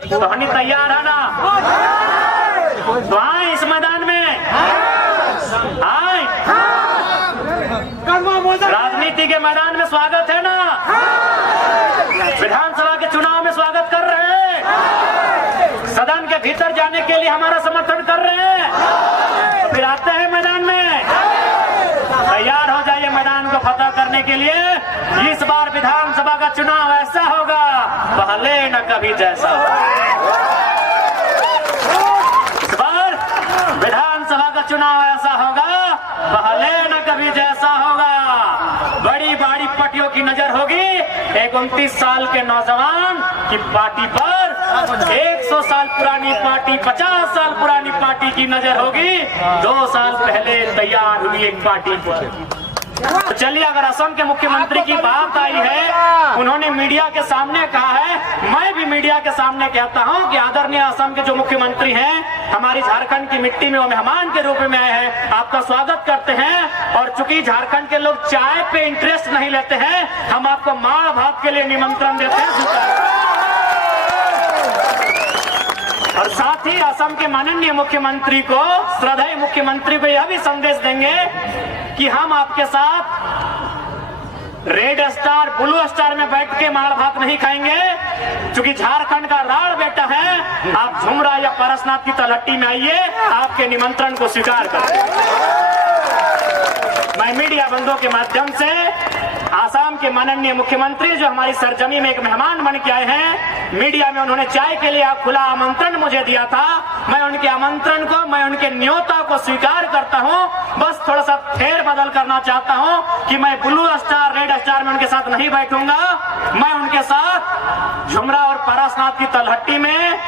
तो हनी तैयार है ना? तो आए इस मैदान में, आए राजनीति के मैदान में स्वागत है ना? विधानसभा के चुनाव में स्वागत कर रहे हैं, सदन के भीतर जाने के लिए हमारा समर्थन कर रहे हैं, तो फिर आते हैं मैदान में। तैयार हो जाइए मैदान को फतह करने के लिए। इस बार विधानसभा का चुनाव ऐसा होगा पहले न कभी जैसा। इस बार विधानसभा का चुनाव ऐसा होगा पहले न कभी जैसा होगा। बड़ी बड़ी पार्टियों की नजर होगी 29 साल के नौजवान की पार्टी पर, 100 साल पुरानी पार्टी, 50 साल पुरानी पार्टी की नजर होगी 2 साल पहले तैयार हुई एक पार्टी पर। तो चलिए, अगर असम के मुख्यमंत्री की बात आई है, उन्होंने मीडिया के सामने कहा है, मैं भी मीडिया के सामने कहता हूं कि आदरणीय असम के जो मुख्यमंत्री हैं, हमारी झारखंड की मिट्टी में वो मेहमान के रूप में आए हैं, आपका स्वागत करते हैं। और चूंकि झारखंड के लोग चाय पे इंटरेस्ट नहीं लेते हैं, हम आपको माड़ भात के लिए निमंत्रण देते हैं। और साथ ही असम के माननीय मुख्यमंत्री को, श्रद्धेय मुख्यमंत्री को यह भी संदेश देंगे कि हम आपके साथ रेड स्टार, ब्लू स्टार में बैठ के माड़ भात नहीं खाएंगे, क्योंकि झारखंड का राड़ बेटा है। आप झुमरा या पारसनाथ की तलहटी में आइए, आपके निमंत्रण को स्वीकार करें। मैं मीडिया बंधुओं के माध्यम से आसाम के माननीय मुख्यमंत्री जो हमारी सरजमी में एक मेहमान बन के आए हैं, मीडिया में उन्होंने चाय के लिए खुला आमंत्रण मुझे दिया था, मैं उनके आमंत्रण को, मैं उनके न्योता को स्वीकार करता हूं। बस थोड़ा सा फेर बदल करना चाहता हूं कि मैं ब्लू स्टार, रेड स्टार में उनके साथ नहीं बैठूंगा। मैं उनके साथ झुमरा और पारसनाथ की तलहटी में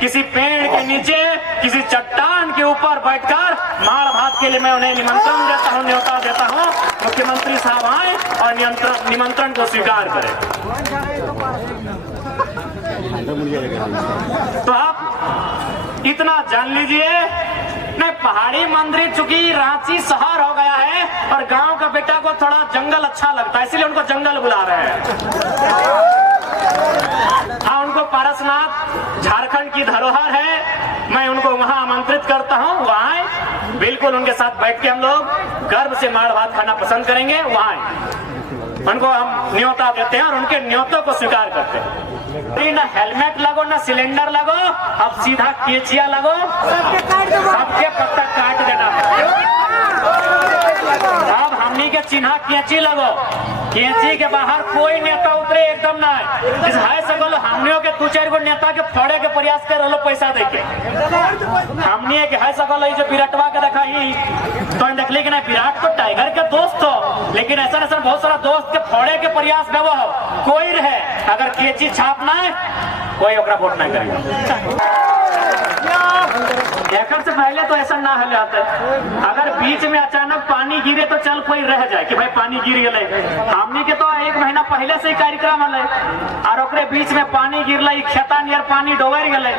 किसी पेड़ के नीचे, किसी चट्टान के ऊपर बैठकर माड़ भात के लिए मैं उन्हें निमंत्रण देता हूं, न्योता देता हूं। मुख्यमंत्री साहब आए और निमंत्रण को स्वीकार करें। तो आप इतना जान लीजिए, नहीं, पहाड़ी मंदिर चूंकि रांची शहर हो गया है और गांव का बेटा को थोड़ा जंगल अच्छा लगता है, इसलिए उनको जंगल बुला रहे हैं। हाँ, उनको पारसनाथ झारखंड की धरोहर है, मैं उनको वहां आमंत्रित करता हूं, वहां आए, बिल्कुल उनके साथ बैठ के हम लोग गर्व से माड़ भात खाना पसंद करेंगे। वहां उनको हम न्योता देते हैं और उनके न्योतों को स्वीकार करते हैं। ना हेलमेट लगो, ना सिलेंडर लगो, अब सीधा केचिया लगो, सबके पत्ता काट देना। अब हमनी के चिन्हा केची लगो, केची के बाहर कोई नेता उतरे एकदम ना है सको। हमनियों के 2-4 गो नेता के फोड़े के प्रयास कर रहे पैसा देके, हमने के है सको जो विराटवा के देखा ही तो देखली कि नहीं, विराट तो टाइगर के दोस्त हो, लेकिन ऐसा ऐसा बहुत सारा दोस्त के फोड़े के प्रयास गवा हो, कोई रहे अगर केची छापना है, कोई ओकरा वोट नहीं करेगा। एकड़ से पहले तो ऐसा ना हो जाता, अगर बीच में अचानक पानी गिरे तो चल कोई रह जाए कि भाई पानी गिर गए। हमनी के तो 1 महीना पहले से ही कार्यक्रम हल और ओकरे बीच में पानी गिरल, खेता नियर पानी डोबर गए,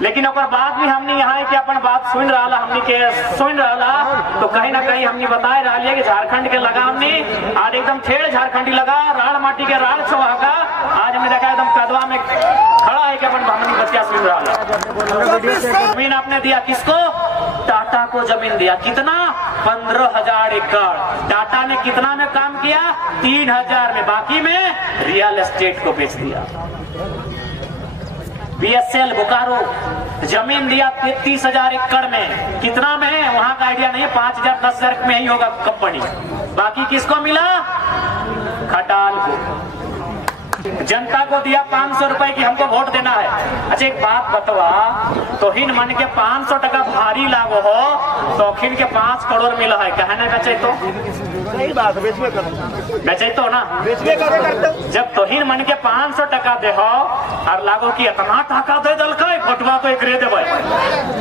लेकिन ओकर बाद भी हमने यहाँ के अपन बात सुन रहा, हमनी के सुन रहा, तो कहीं ना कहीं हमने बताए रहा कि झारखंड के लगा, हमने आज एकदम ठेड़ झारखंडी लगा, राड़ माटी के राड़ छोहा का, आज हमने देखा एकदम कदवा में खड़ा है कि अपन हमने बच्चा सुन रहा। जमीन आपने दिया किसको? टाटा को जमीन दिया, कितना? 15,000 एकड़। टाटा ने कितना में काम किया? 3,000 में, बाकी में रियल एस्टेट को बेच दिया। BSL बोकारो जमीन दिया 33,000 एकड़ में, कितना में है वहां का आइडिया नहीं है, 5,000 10,000 में ही होगा कंपनी। बाकी किसको मिला? खटाल को। जनता को दिया 500 रुपए की हमको वोट देना है। अच्छा एक बात बतवा, तोहिन मन के 500 टका भारी लागो हो, तोहिन के 5 करोड़ मिला है, कहने बेचे तो बेचे तो ना, जब तोहिन मन के 500 टका दे हो और लागो की इतना टका दे दल का घोटवा तो एक रे देवे,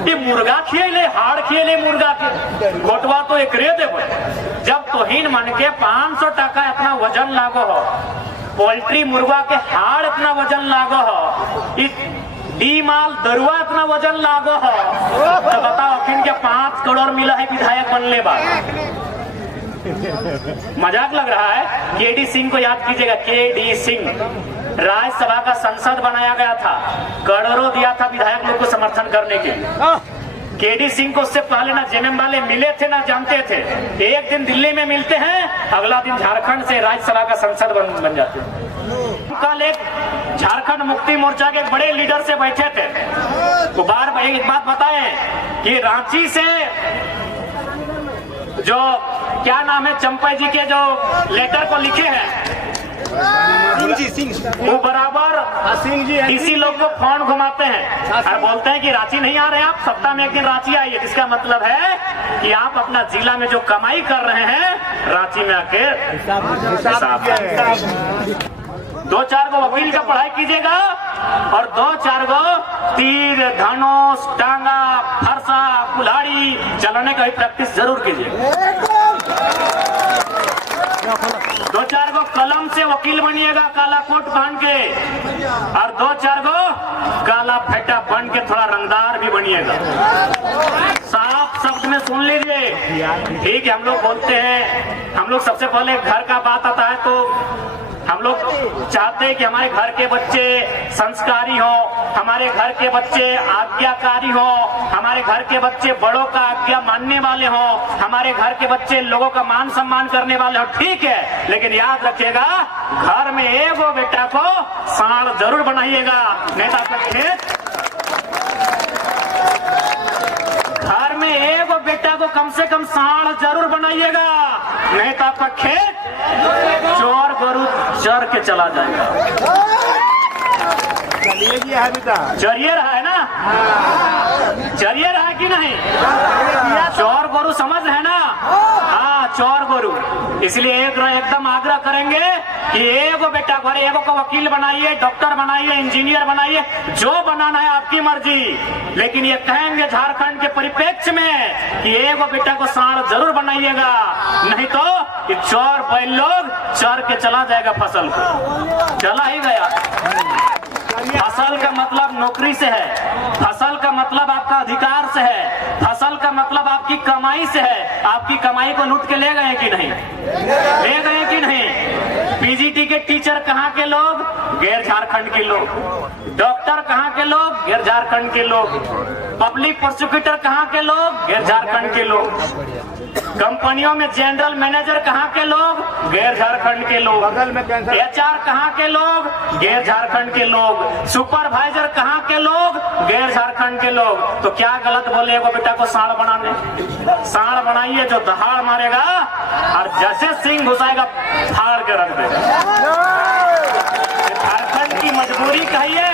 ये मुर्गा खिएले, हाड़ खिएले मुर्गा के, घोटवा तो एक रे देवे। जब तोहिन मन के 500 टका इतना वजन लागो हो, पोल्ट्री मुर्गा के हाड़ इतना वजन लागो हो, डी माल दरुआ इतना वजन लागो हो, तो बताओ अखिन के 5 करोड़ मिला है विधायक बनने बाद। मजाक लग रहा है? केडी सिंह को याद कीजिएगा, केडी सिंह राज्यसभा का सांसद बनाया गया था, करोड़ों दिया था विधायक लोग को समर्थन करने के लिए। केडी सिंह को उससे पहले ना जेएमएम वाले मिले थे ना जानते थे। एक दिन दिल्ली में मिलते हैं, अगला दिन झारखंड से राज्यसभा का सांसद बन जाते हैं। कल एक झारखंड मुक्ति मोर्चा के बड़े लीडर से बैठे थे, तो बार एक बात बताएं कि रांची से जो क्या नाम है चंपा जी के जो लेटर को लिखे हैं, वो बराबर इसी लोग को फोन घुमाते हैं और बोलते हैं कि रांची नहीं आ रहे हैं आप, सप्ताह में एक दिन रांची आइए। जिसका मतलब है कि आप अपना जिला में जो कमाई कर रहे हैं रांची में आके दो चार गो वकील का पढ़ाई कीजिएगा और दो चार गो तीर धनुष टांगा फरसा कुल्हाड़ी चलाने का भी प्रैक्टिस जरूर कीजिए। दो चार गो कलम से वकील बनिएगा काला कोट पहन के, और दो चार गो काला फेटा बन के थोड़ा रंगदार भी बनिएगा। साफ शब्द में सुन लीजिए। ठीक है, हम लोग बोलते हैं, हम लोग सबसे पहले घर का बात आता है तो हम लोग चाहते हैं कि हमारे घर के बच्चे संस्कारी हो, हमारे घर के बच्चे आज्ञाकारी हो, हमारे घर के बच्चे बड़ों का आज्ञा मानने वाले हो, हमारे घर के बच्चे लोगों का मान सम्मान करने वाले हो। ठीक है, लेकिन याद रखिएगा घर में एगो बेटा को साढ़ जरूर बनाइएगा, नहीं तो आपका खेत। घर में एगो बेटा को कम से कम साढ़ जरूर बनाइएगा, नहीं तो आपका खेत चोर गरु चर के चला जाएगा। चरिए रहा है ना, चरिए रहा है कि नहीं? चोर गरु समझ है ना? हाँ, चोर गरु। इसलिए एकदम आग्रह करेंगे कि एगो बेटा घर एगो को वकील बनाइए, डॉक्टर बनाइए, इंजीनियर बनाइए, जो बनाना है आपकी मर्जी। लेकिन ये कहेंगे झारखंड के परिप्रेक्ष्य में कि एगो बेटा को साढ़ जरूर बनाइएगा, नहीं तो ये चोर बैल लोग चर के चला जाएगा फसल को। चला ही गया। फसल का मतलब नौकरी से है, फसल का मतलब आपका अधिकार से है, फसल का मतलब आपकी कमाई से है। आपकी कमाई को लूट के ले गए कि नहीं? ले गए कि नहीं? पीजीटी के टीचर कहाँ के लोग? गैर झारखंड के लोग। डॉक्टर कहाँ के लोग? गैर झारखंड के लोग। पब्लिक प्रोसिक्यूटर कहाँ के लोग? गैर झारखंड के लोग। कंपनियों में जनरल मैनेजर कहाँ के लोग? गैर झारखंड के लोग। एचआर कहाँ के लोग? गैर झारखंड के लोग। सुपरवाइजर कहाँ के लोग? गैर झारखंड के लोग। तो क्या गलत बोले वो बेटा को साढ़ बनाने? साढ़ बनाइए जो दहाड़ मारेगा और जैसे सिंह घुसाएगा फाड़ के रख देगा। झारखंड की मजबूरी कहिए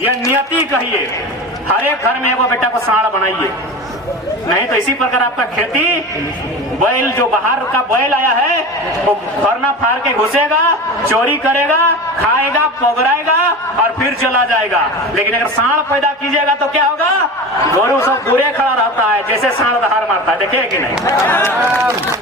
या नियति कहिए, हर एक घर में वो बेटा को साढ़ बनाइए, नहीं तो इसी प्रकार आपका खेती बैल जो बाहर का बैल आया है वो फरना फाड़ के घुसेगा, चोरी करेगा, खाएगा, पोगराएगा और फिर चला जाएगा। लेकिन अगर सांड पैदा कीजिएगा तो क्या होगा? गोरू सब दूरे खड़ा रहता है, जैसे सांड दहाड़ मारता है, देखिए कि नहीं?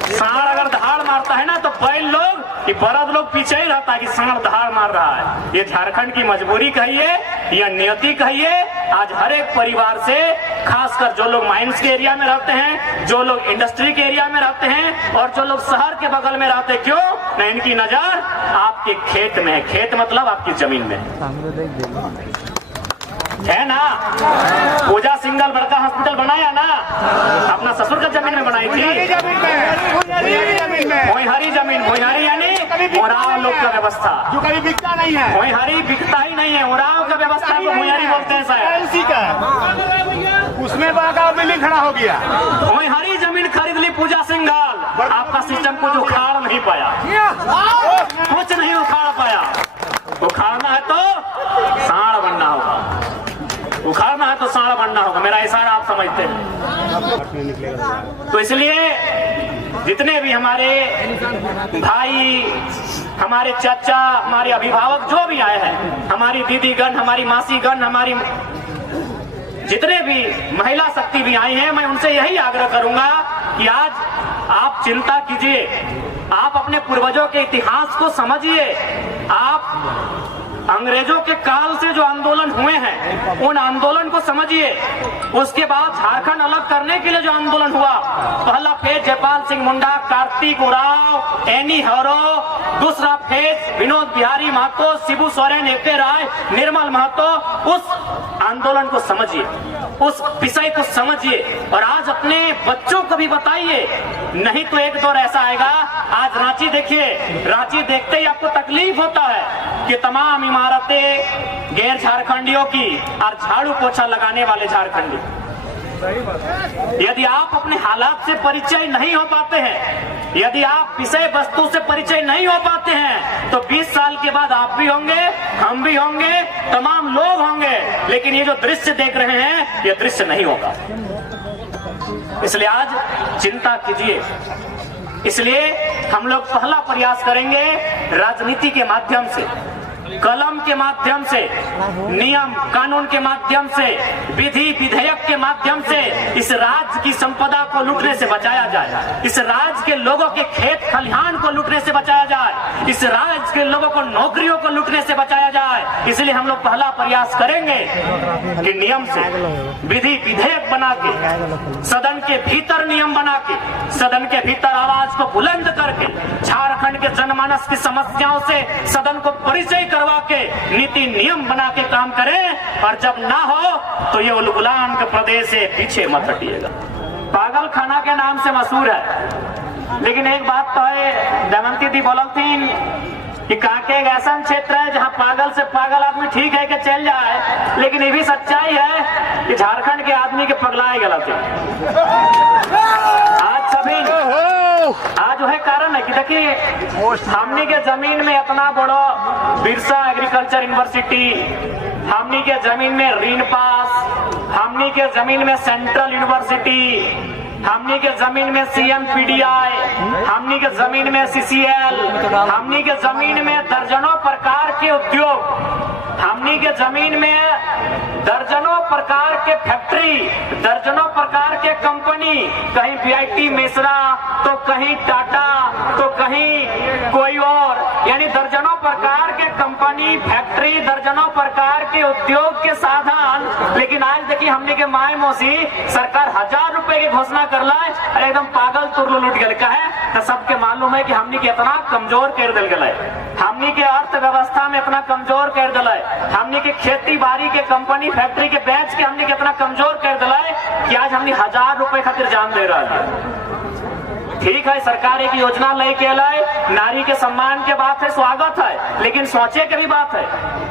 सांड अगर दहाड़ मारता है ना तो बैल लोग कि बरद लोग पीछे ही रहता है कि सांड दहाड़ मार रहा है। ये झारखंड की मजबूरी कहिए या नियति कहिए। आज हर एक परिवार से, खासकर जो लोग माइंस के एरिया में रहते हैं, जो लोग इंडस्ट्री के एरिया में रहते हैं और जो लोग शहर के बगल में रहते हैं, क्यों न इनकी नजर आपके खेत में है। खेत मतलब आपकी जमीन में है ना। पूजा सिंगल बड़का हॉस्पिटल बनाया ना, अपना ससुर का जमीन में बनाई थी। भोईहारी जमीन, भोईहारी यानी उराव लोग का व्यवस्था जो कभी बिकता नहीं है। भोईहारी बिकता ही नहीं है, उराव का व्यवस्था को भोईहारी बोलते हैं शायद। उसी का उसमें बड़ा बिल्डिंग खड़ा हो गया। भोईहारी जमीन खरीद ली पूजा सिंघल, आपका सिस्टम कुछ उखाड़ नहीं पाया, कुछ नहीं उखाड़ पाया। उखाड़ना है तो सांड बनना होगा, उखाड़ना है तो सांड बनना होगा। मेरा इशारा आप समझते हैं। तो इसलिए जितने भी हमारे भाई, हमारे चाचा, हमारे अभिभावक जो भी आए हैं, हमारी दीदीगण, हमारी मासीगण, हमारी जितने भी महिला शक्ति भी आई हैं, मैं उनसे यही आग्रह करूंगा कि आज आप चिंता कीजिए, आप अपने पूर्वजों के इतिहास को समझिए। आप अंग्रेजों के काल से जो आंदोलन हुए हैं उन आंदोलन को समझिए। उसके बाद झारखंड अलग करने के लिए जो आंदोलन हुआ, पहला फेज जयपाल सिंह मुंडा, कार्तिक उरांव, एनी हरो, दूसरा फेज विनोद बिहारी महतो, शिबू सोरेन, एके राय, निर्मल महतो, उस आंदोलन को समझिए, उस विषय को समझिए और आज अपने बच्चों को भी बताइए। नहीं तो एक दौर ऐसा आएगा, आज रांची देखिए, रांची देखते ही आपको तकलीफ होता है कि तमाम इमारतें गैर झारखंडियों की और झाड़ू पोछा लगाने वाले झारखंडी। यदि आप अपने हालात से परिचय नहीं हो पाते हैं, यदि आप विषय वस्तु से परिचय नहीं हो पाते हैं, तो 20 साल के बाद आप भी होंगे, हम भी होंगे, तमाम लोग होंगे, लेकिन ये जो दृश्य देख रहे हैं ये दृश्य नहीं होगा। इसलिए आज चिंता कीजिए। इसलिए हम लोग पहला प्रयास करेंगे राजनीति के माध्यम से, कलम के माध्यम से, नियम कानून के माध्यम से, विधि विधेयक के माध्यम से इस राज्य की संपदा को लूटने से बचाया जाए, इस राज्य के लोगों के खेत खलिहान को लूटने से बचाया जाए, इस राज्य के लोगों को नौकरियों को लूटने से बचाया जाए। इसलिए हम लोग पहला प्रयास करेंगे कि नियम से विधि विधेयक बना के, सदन के भीतर नियम बना के, सदन के भीतर आवाज को बुलंद करके झारखंड के जनमानस की समस्याओं से सदन को परिचय करवा के नीति नियम बना के काम करें। और जब ना हो तो ये उलगुलान के प्रदेश से पीछे मत हटिएगा। पागल खाना के नाम से मशहूर है, लेकिन एक बात तो है, दमयंती दी बोलल थी कि काके एक ऐसा क्षेत्र है जहां पागल से पागल आदमी ठीक है कि चल जाए, लेकिन ये भी सच्चाई है कि झारखंड के आदमी के पगलाए गलत है। आज सभी आज वह कारण है कि देखिए, हमनी के जमीन में इतना बड़ा बिरसा एग्रीकल्चर यूनिवर्सिटी, हमनी के जमीन में रीन पास, हमनी के जमीन में सेंट्रल यूनिवर्सिटी, हमनी के जमीन में CMPDI, हमनी के जमीन में CCL, हमनी के जमीन में दर्जनों प्रकार के उद्योग, हमनी के जमीन में दर्जनों प्रकार के फैक्ट्री, दर्जनों प्रकार के कंपनी, कहीं BIT मिश्रा तो कहीं टाटा तो कहीं कोई और, यानी दर्जनों प्रकार के कंपनी, फैक्ट्री, दर्जनों प्रकार के उद्योग के साधन। लेकिन आज देखिए हमने के माय मौसी सरकार 1000 रुपए की घोषणा कर लाए, अरे एकदम पागल तुरलो लूट गए। कहे तो सबके मालूम है कि हमने के इतना कमजोर कर दिल गए, हमने के अर्थव्यवस्था में इतना कमजोर कर दिला, हमने के खेती बाड़ी के कंपनी फैक्ट्री के बेच के हमने के इतना कमजोर कर दिला कि आज हमने 1000 रुपए खातिर जान दे रहा है। ठीक है, सरकार एक योजना लेके लाए, नारी के सम्मान के बात है, स्वागत है, लेकिन सोचे के भी बात है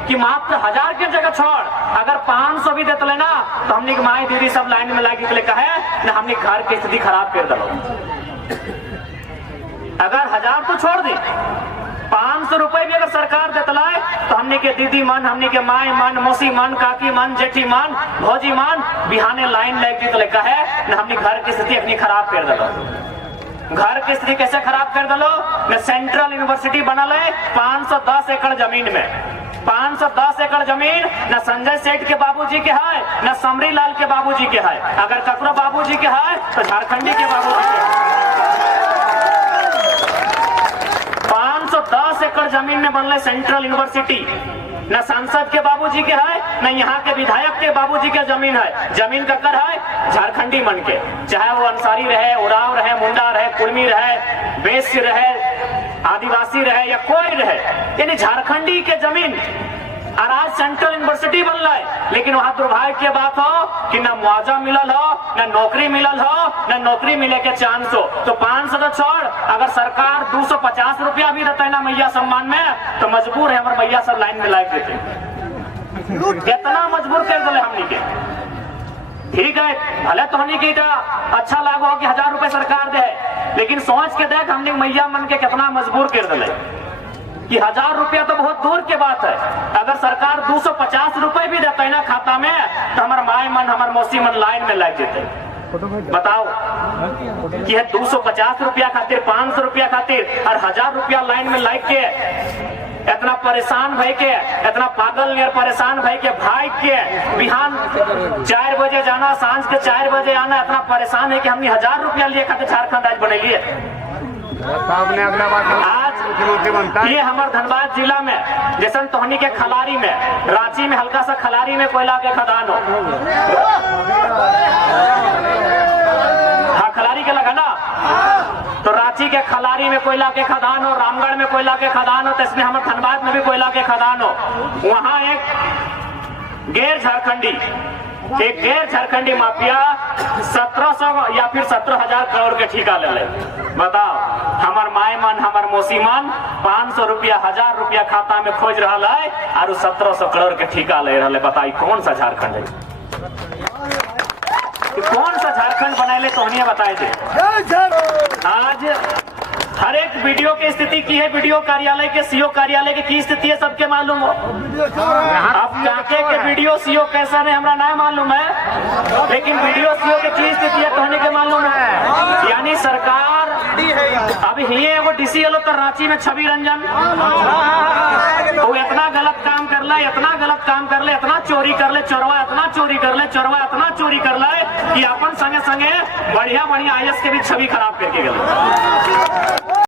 कि मात्र 1000 की जगह छोड़ अगर 500 भी देते ना तो हमने की माई दीदी सब लाइन में लाके ले कहे ना, हमने घर की स्थिति खराब कर दलो। अगर 1000 तो छोड़ दी, 500 रुपए भी अगर सरकार देते लाए तो हमने के दीदी मन, हमने के माई मन, मौसी मन, काकी मन, जेठी मन, भौजी मन बिहाने लाइन लेके तो कहे ना, हमने घर की स्थिति अपनी खराब कर दलो। घर की स्थिति कैसे खराब कर दलो न, सेंट्रल यूनिवर्सिटी बनल है 510 एकड़ जमीन में, 510 एकड़ जमीन न संजय सेठ के बाबूजी के है, न समरी लाल के बाबूजी के है। अगर ककरो बाबूजी के है तो झारखंडी के बाबूजी के है। 510 एकड़ जमीन में बनल सेंट्रल यूनिवर्सिटी, न सांसद के बाबूजी के है, न यहाँ के विधायक के बाबूजी के जमीन है। जमीन ककर है झारखंडी मन के, चाहे वो अंसारी रहे, उराव रहे, मुंडा रहे, कुर्मी रहे, वैश्य रहे, आदिवासी रहे या कोई रहे, यानी झारखंडी के जमीन। और आज सेंट्रल यूनिवर्सिटी बन रहा है, लेकिन वहां दुर्भाग्य की बात हो कि न मुआवजा मिलल हो, न नौकरी मिलल हो, न नौकरी मिले के चांस हो। तो 500 तो छोड़, अगर सरकार 250 रुपया भी देता है ना मैया सम्मान में, तो मजबूर है हमारे मैया सब लाइन में लाइक देते। कितना मजबूर कर दिले हमने के। ठीक है, भले तो हमने की अच्छा लागो हो कि 1000 रुपए सरकार दे, लेकिन सोच के देख हमने मैया मन के कितना मजबूर कर दिले कि 1000 रुपया तो बहुत दूर की बात है। अगर सरकार 250 रुपए भी देता है ना खाता में, तो हमारे माए मन, हमारे मौसी मन लाइन में लग देते। बताओ कि है 250 रुपया खातिर, 500 रुपया खातिर और 1000 रुपया लाइन में लग के इतना परेशान भई के, इतना पागल नियर परेशान भई के, भाई के बिहान 4 बजे जाना, सांझ के 4 बजे आना, इतना परेशान है कि हमने 1000 रुपया लिए खातिर झारखंड आज बने लिए। आज ये हमारे धनबाद जिला में जैसे तोहनी के खलारी में, रांची में हल्का सा खलारी में कोयला के खदान हो, हाँ खलारी के लगा ना, तो रांची के खलारी में कोयला के खदान हो, रामगढ़ में कोयला के खदान हो, तो इसमें हमारे धनबाद में भी कोयला के खदान हो। वहां एक गैर झारखंडी माफिया 1700 या फिर 17,000 करोड़ के ठेका ले ले। बताओ, हमार माए मन, हमार मौसी मन 500 रुपया, 1000 रुपया खाता में खोज रहा है और 1700 करोड़ के ठेका ले रहा है। बताई कौन सा झारखंड है? कौन सा झारखंड बनाए तो उन्हें बताए थे। आज हर एक वीडियो की स्थिति की है, वीडियो कार्यालय के सीओ कार्यालय की स्थिति है, सबके मालूम हो। अब काके के वीडियो सीओ कैसा है हमरा नहीं मालूम है, लेकिन वीडियो सीओ की स्थिति है कहने के मालूम है। यानी सरकार अभी ही एगो डीसीएलओ कर रांची में छवि रंजन, वो इतना गलत काम कर ले, इतना गलत काम कर ले, इतना चोरी कर ले, चोरवा इतना चोरी कर ले, चोरवा इतना चोरी कर ले कि अपन संगे संगे बढ़िया बढ़िया आईएएस के भी छवि खराब करके गए।